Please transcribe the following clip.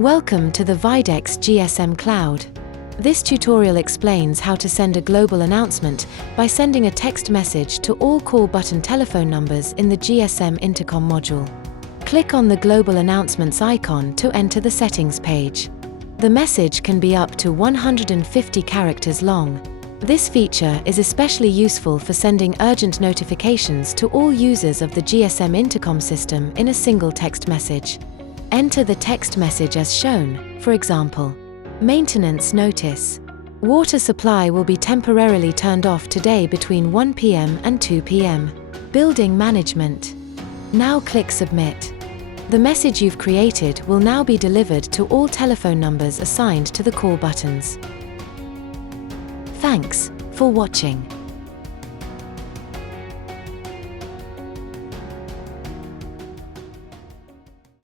Welcome to the Videx GSM Cloud. This tutorial explains how to send a global announcement by sending a text message to all call button telephone numbers in the GSM intercom module. Click on the Global Announcements icon to enter the settings page. The message can be up to 150 characters long. This feature is especially useful for sending urgent notifications to all users of the GSM intercom system in a single text message. Enter the text message as shown, for example, maintenance notice. Water supply will be temporarily turned off today between 1 p.m. and 2 p.m. Building management. Now click Submit. The message you've created will now be delivered to all telephone numbers assigned to the call buttons. Thanks for watching.